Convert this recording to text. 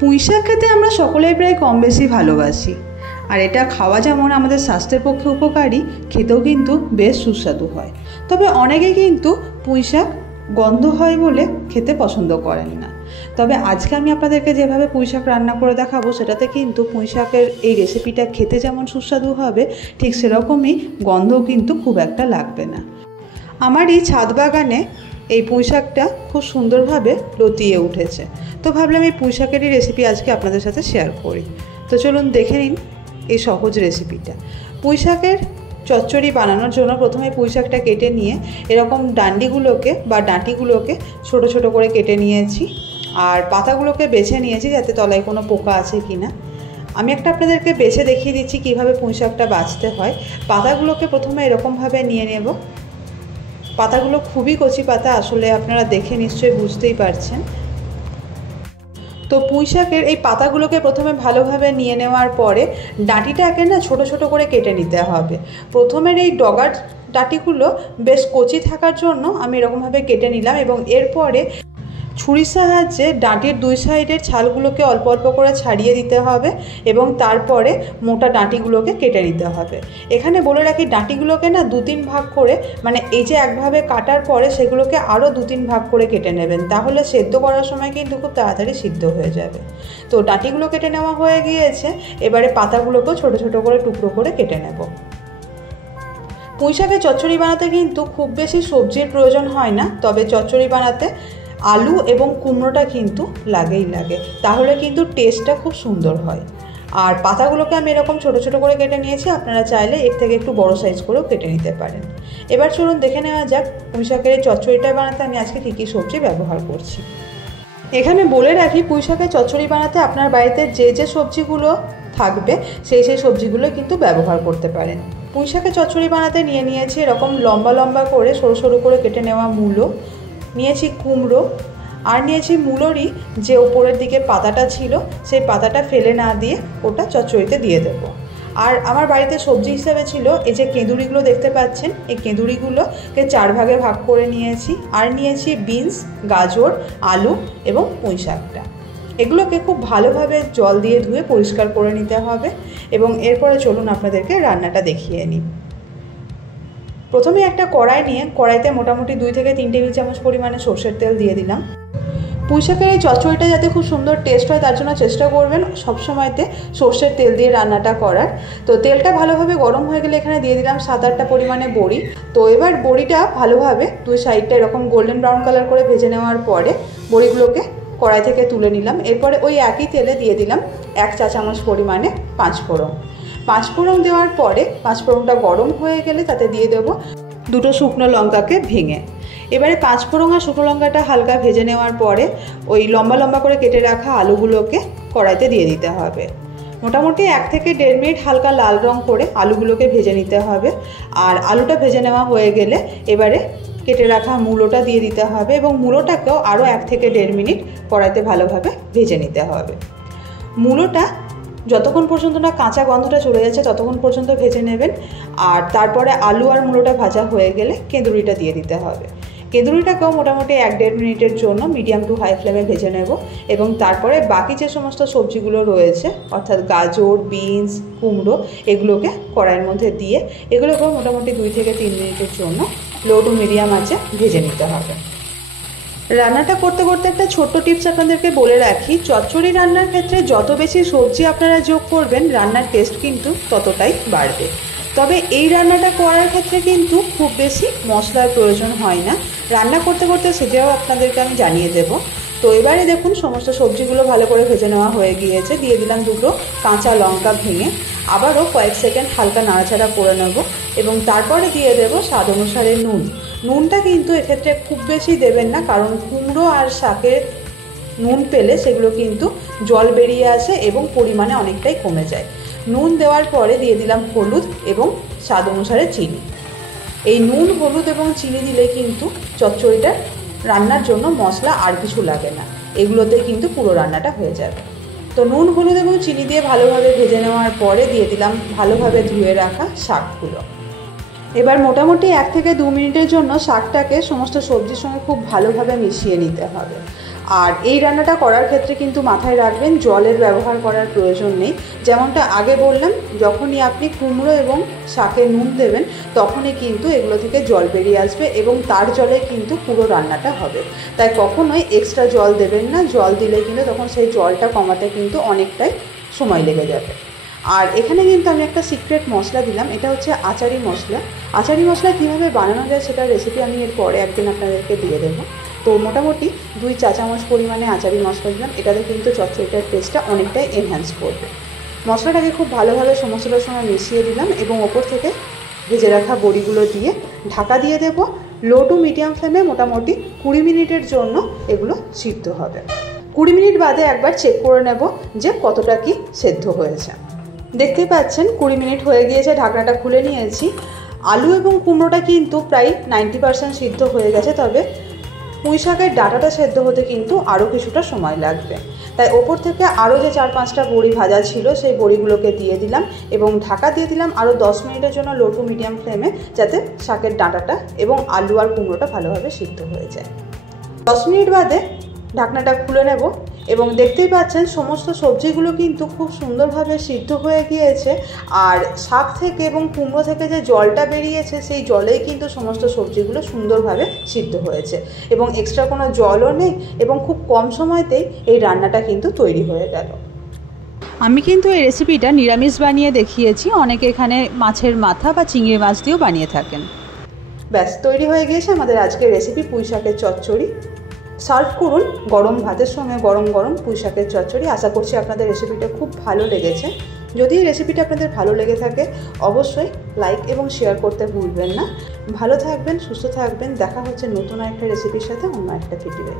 পুঁই শাক খেতে আমরা সকলেই প্রায় কম বেশি ভালোবাসি, আর এটা খাওয়া যেমন আমাদের স্বাস্থ্যের পক্ষে উপকারী, খেতেও কিন্তু বেশ সুস্বাদু হয়। তবে অনেকে কিন্তু পুঁই শাক গন্ধ হয় বলে খেতে পছন্দ করেন না। তবে আজকে আমি আপনাদেরকে যেভাবে পুঁই শাক রান্না করে দেখাবো, সেটাতে কিন্তু পুঁই শাকের এই রেসিপিটা খেতে যেমন সুস্বাদু হবে, ঠিক সেরকমই গন্ধও কিন্তু খুব একটা লাগবে না। আমার এই ছাদ বাগানে এই পুঁই শাকটা খুব সুন্দরভাবে লতিয়ে উঠেছে, তো ভাবলাম এই পুঁই শাকেরই রেসিপি আজকে আপনাদের সাথে শেয়ার করি। তো চলুন দেখে নিন এই সহজ রেসিপিটা। পুঁই শাকের চচ্চড়ি বানানোর জন্য প্রথমে পুঁই শাকটা কেটে নিয়ে এরকম ডান্ডিগুলোকে বা ডাঁটিগুলোকে ছোট ছোট করে কেটে নিয়েছি, আর পাতাগুলোকে বেছে নিয়েছি যাতে তলায় কোনো পোকা আছে কি না। আমি একটা আপনাদেরকে বেছে দেখিয়ে দিচ্ছি কীভাবে পুঁই শাকটা বাছতে হয়। পাতাগুলোকে প্রথমে এরকমভাবে নিয়ে নেব। পাতাগুলো খুবই কচি পাতা, আসলে আপনারা দেখে নিশ্চয়ই বুঝতেই পারছেন। তো পুঁই শাকের এই পাতাগুলোকে প্রথমে ভালোভাবে নিয়ে নেওয়ার পরে ডাঁটিটাকে না ছোট ছোট করে কেটে নিতে হবে। প্রথমের এই ডগার ডাঁটিগুলো বেশ কচি থাকার জন্য আমি এরকমভাবে কেটে নিলাম, এবং এরপরে ছুরির সাহায্যে ডাঁটির দুই সাইডের ছালগুলোকে অল্প অল্প করে ছাড়িয়ে দিতে হবে, এবং তারপরে মোটা ডাঁটিগুলোকে কেটে নিতে হবে। এখানে বলে রাখি, ডাঁটিগুলোকে না 2-3 ভাগ করে, মানে এই যে একভাবে কাটার পরে সেগুলোকে আরও 2-3 ভাগ করে কেটে নেবেন, তাহলে সেদ্ধ করার সময় কিন্তু খুব তাড়াতাড়ি সিদ্ধ হয়ে যাবে। তো ডাঁটিগুলো কেটে নেওয়া হয়ে গিয়েছে, এবারে পাতাগুলোকেও ছোট ছোট করে টুকরো করে কেটে নেব। পুঁই শাকের চচ্চড়ি বানাতে কিন্তু খুব বেশি সবজির প্রয়োজন হয় না, তবে চচ্চড়ি বানাতে আলু এবং কুমড়োটা কিন্তু লাগে, তাহলে কিন্তু টেস্টটা খুব সুন্দর হয়। আর পাতাগুলোকে আমি এরকম ছোট ছোট করে কেটে নিয়েছি, আপনারা চাইলে এর থেকে একটু বড় সাইজ করেও কেটে নিতে পারেন। এবার চলুন দেখে নেওয়া যাক পুঁই শাকের এই চচ্চড়িটা বানাতে আমি আজকে কী কী সবজি ব্যবহার করছি। এখানে বলে রাখি, পুঁই শাকের চচ্চড়ি বানাতে আপনার বাড়িতে যে যে সবজিগুলো থাকবে সেই সবজিগুলো কিন্তু ব্যবহার করতে পারেন। পুঁই শাকের চচ্চড়ি বানাতে নিয়েছি এরকম লম্বা লম্বা করে সরু সরু করে কেটে নেওয়া মূলো, নিয়েছি কুমড়ো, আর নিয়েছি মূলোরই যে ওপরের দিকে পাতাটা ছিল সেই পাতাটা ফেলে না দিয়ে ওটা চচ্চড়িতে দিয়ে দেবো। আর আমার বাড়িতে সবজি হিসাবে ছিল এই যে কেঁদুরিগুলো দেখতে পাচ্ছেন, এই কেঁদুরিগুলোকে 4 ভাগে ভাগ করে নিয়েছি। আর নিয়েছি বিনস, গাজর, আলু এবং পুঁই শাকটা। এগুলোকে খুব ভালোভাবে জল দিয়ে ধুয়ে পরিষ্কার করে নিতে হবে, এবং এরপরে চলুন আপনাদেরকে রান্নাটা দেখিয়ে নিই। প্রথমে একটা কড়াই নিয়ে কড়াইতে মোটামুটি 2 থেকে 3 টেবিল চামচ পরিমাণে সরষের তেল দিয়ে দিলাম। পুঁই শাকের এই চচ্চড়িটা যাতে খুব সুন্দর টেস্ট হয় তার জন্য চেষ্টা করবেন সবসময়তে সরষের তেল দিয়ে রান্নাটা করার। তো তেলটা ভালোভাবে গরম হয়ে গেলে এখানে দিয়ে দিলাম 7-8টা পরিমাণে বড়ি। তো এবার বড়িটা ভালোভাবে দুই সাইডটা এরকম গোল্ডেন ব্রাউন কালার করে ভেজে নেওয়ার পরে বড়িগুলোকে কড়াই থেকে তুলে নিলাম। এরপরে ওই একই তেলে দিয়ে দিলাম 1 চা চামচ পরিমাণে 5 ফোড়ন। 5 ফোড়ন দেওয়ার পরে 5 ফোড়নটা গরম হয়ে গেলে তাতে দিয়ে দেবো 2 শুকনো লঙ্কাকে ভেঙে। এবারে 5 ফোড়ন আর শুকনো লঙ্কাটা হালকা ভেজে নেওয়ার পরে ওই লম্বা লম্বা করে কেটে রাখা আলুগুলোকে কড়াইতে দিয়ে দিতে হবে। মোটামুটি 1 থেকে 1.5 মিনিট হালকা লাল রং করে আলুগুলোকে ভেজে নিতে হবে। আর আলুটা ভেজে নেওয়া হয়ে গেলে এবারে কেটে রাখা মূলোটা দিয়ে দিতে হবে, এবং মূলোটাকেও আরও 1 থেকে 1.5 মিনিট কড়াইতে ভালোভাবে ভেজে নিতে হবে। মূলোটা যতক্ষণ পর্যন্ত না কাঁচা গন্ধটা চলে যাচ্ছে ততক্ষণ পর্যন্ত ভেজে নেবেন। আর তারপরে আলু আর মূলোটা ভাজা হয়ে গেলে কেঁদুরিটা দিয়ে দিতে হবে। কেঁদুরিটাকেও মোটামুটি 1-1.5 মিনিটের জন্য মিডিয়াম টু হাই ফ্লেমে ভেজে নেব, এবং তারপরে বাকি যে সমস্ত সবজিগুলো রয়েছে অর্থাৎ গাজর, বিনস, কুমড়ো, এগুলোকে কড়াইয়ের মধ্যে দিয়ে এগুলোকেও মোটামুটি 2 থেকে 3 মিনিটের জন্য লো টু মিডিয়াম আঁচে ভেজে নিতে হবে। রান্নাটা করতে করতে একটা ছোট্ট টিপস আপনাদেরকে বলে রাখি, চচ্চড়ি রান্নার ক্ষেত্রে যত বেশি সবজি আপনারা যোগ করবেন রান্নার টেস্ট কিন্তু ততটাই বাড়বে। তবে এই রান্নাটা করার ক্ষেত্রে কিন্তু খুব বেশি মশলার প্রয়োজন হয় না, রান্না করতে করতে সেটাও আপনাদেরকে আমি জানিয়ে দেব। তো এবারে দেখুন সমস্ত সবজিগুলো ভালো করে ভেজে নেওয়া হয়ে গিয়েছে। দিয়ে দিলাম 2 কাঁচা লঙ্কা ভেঙে, আবারও কয়েক সেকেন্ড হালকা নাড়াচাড়া করে নেব, এবং তারপরে দিয়ে দেব স্বাদ অনুসারে নুন। নুনটা কিন্তু এক্ষেত্রে খুব বেশি দেবেন না, কারণ কুমড়ো আর শাকে নুন পেলে সেগুলো কিন্তু জল বেরিয়ে আসে এবং পরিমাণে অনেকটাই কমে যায়। নুন দেওয়ার পরে দিয়ে দিলাম হলুদ এবং স্বাদ অনুসারে চিনি। এই নুন, হলুদ এবং চিনি দিলে কিন্তু চচ্চড়িটা রান্নার জন্য মশলা আর কিছু লাগে না, এগুলোতে কিন্তু পুরো রান্নাটা হয়ে যাবে। তো নুন, হলুদ এবং চিনি দিয়ে ভালোভাবে ভেজে নেওয়ার পরে দিয়ে দিলাম ভালোভাবে ধুয়ে রাখা শাকগুলো। এবার মোটামুটি 1 থেকে 2 মিনিটের জন্য শাকটাকে সমস্ত সবজির সঙ্গে খুব ভালোভাবে মিশিয়ে নিতে হবে। আর এই রান্নাটা করার ক্ষেত্রে কিন্তু মাথায় রাখবেন জলের ব্যবহার করার প্রয়োজন নেই। যেমনটা আগে বললাম, যখনই আপনি কুমড়ো এবং শাকে নুন দেবেন তখনই কিন্তু এগুলো থেকে জল বেরিয়ে আসবে এবং তার জলে কিন্তু পুরো রান্নাটা হবে। তাই কখনোই এক্সট্রা জল দেবেন না। জল দিলে কিন্তু তখন সেই জলটা কমাতে কিন্তু অনেকটাই সময় লেগে যাবে। আর এখানে কিন্তু আমি একটা সিক্রেট মশলা দিলাম, এটা হচ্ছে আচারি মশলা। আচারি মশলা কীভাবে বানানো যায় সেটার রেসিপি আমি এর পরে একদিন আপনাদেরকে দিয়ে দেবো। তো মোটামুটি 2 চা চামচ পরিমাণে আচারি মশলা দিলাম। এটাতে কিন্তু চচ্চড়িটার টেস্টটা অনেকটাই এনহ্যান্স করবে। মশলাটাকে খুব ভালোভাবে সমস্তটার সঙ্গে মিশিয়ে দিলাম এবং ওপর থেকে ভেজে রাখা বড়িগুলো দিয়ে ঢাকা দিয়ে দেবো। লো টু মিডিয়াম ফ্লেমে মোটামুটি 20 মিনিটের জন্য এগুলো সিদ্ধ হবে। 20 মিনিট বাদে একবার চেক করে নেব যে কতটা কি সেদ্ধ হয়েছে। দেখতেই পাচ্ছেন 20 মিনিট হয়ে গিয়েছে, ঢাকনাটা খুলে নিয়েছি। আলু এবং কুমড়োটা কিন্তু প্রায় 90% সিদ্ধ হয়ে গেছে, তবে পুঁই শাকের ডাঁটাটা সেদ্ধ হতে কিন্তু আরও কিছুটা সময় লাগবে। তাই ওপর থেকে আরও যে 4-5টা বড়ি ভাজা ছিল সেই বড়িগুলোকে দিয়ে দিলাম এবং ঢাকা দিয়ে দিলাম আরও 10 মিনিটের জন্য লো টু মিডিয়াম ফ্লেমে, যাতে শাকের ডাঁটাটা এবং আলু আর কুমড়োটা ভালোভাবে সিদ্ধ হয়ে যায়। 10 মিনিট বাদে ঢাকনাটা খুলে নেব এবং দেখতেই পাচ্ছেন সমস্ত সবজিগুলো কিন্তু খুব সুন্দরভাবে সিদ্ধ হয়ে গিয়েছে। আর শাক থেকে এবং কুমড়ো থেকে যে জলটা বেরিয়েছে সেই জলেই কিন্তু সমস্ত সবজিগুলো সুন্দরভাবে সিদ্ধ হয়েছে এবং এক্সট্রা কোনো জলও নেই এবং খুব কম সময়তেই এই রান্নাটা কিন্তু তৈরি হয়ে গেল। আমি কিন্তু এই রেসিপিটা নিরামিষ বানিয়ে দেখিয়েছি, অনেকে এখানে মাছের মাথা বা চিংড়ি মাছ দিয়েও বানিয়ে থাকেন। ব্যাস তৈরি হয়ে গিয়েছে আমাদের আজকের রেসিপি পুঁই শাকের চচ্চড়ি। সার্ভ করুন গরম ভাতের সঙ্গে গরম গরম পুঁই শাকের চচ্চড়ি। আশা করছি আপনাদের রেসিপিটা খুব ভালো লেগেছে। যদি এই রেসিপিটা আপনাদের ভালো লেগে থাকে অবশ্যই লাইক এবং শেয়ার করতে ভুলবেন না। ভালো থাকবেন, সুস্থ থাকবেন। দেখা হচ্ছে নতুন একটা রেসিপির সাথে অন্য একটা ভিডিওয়ে।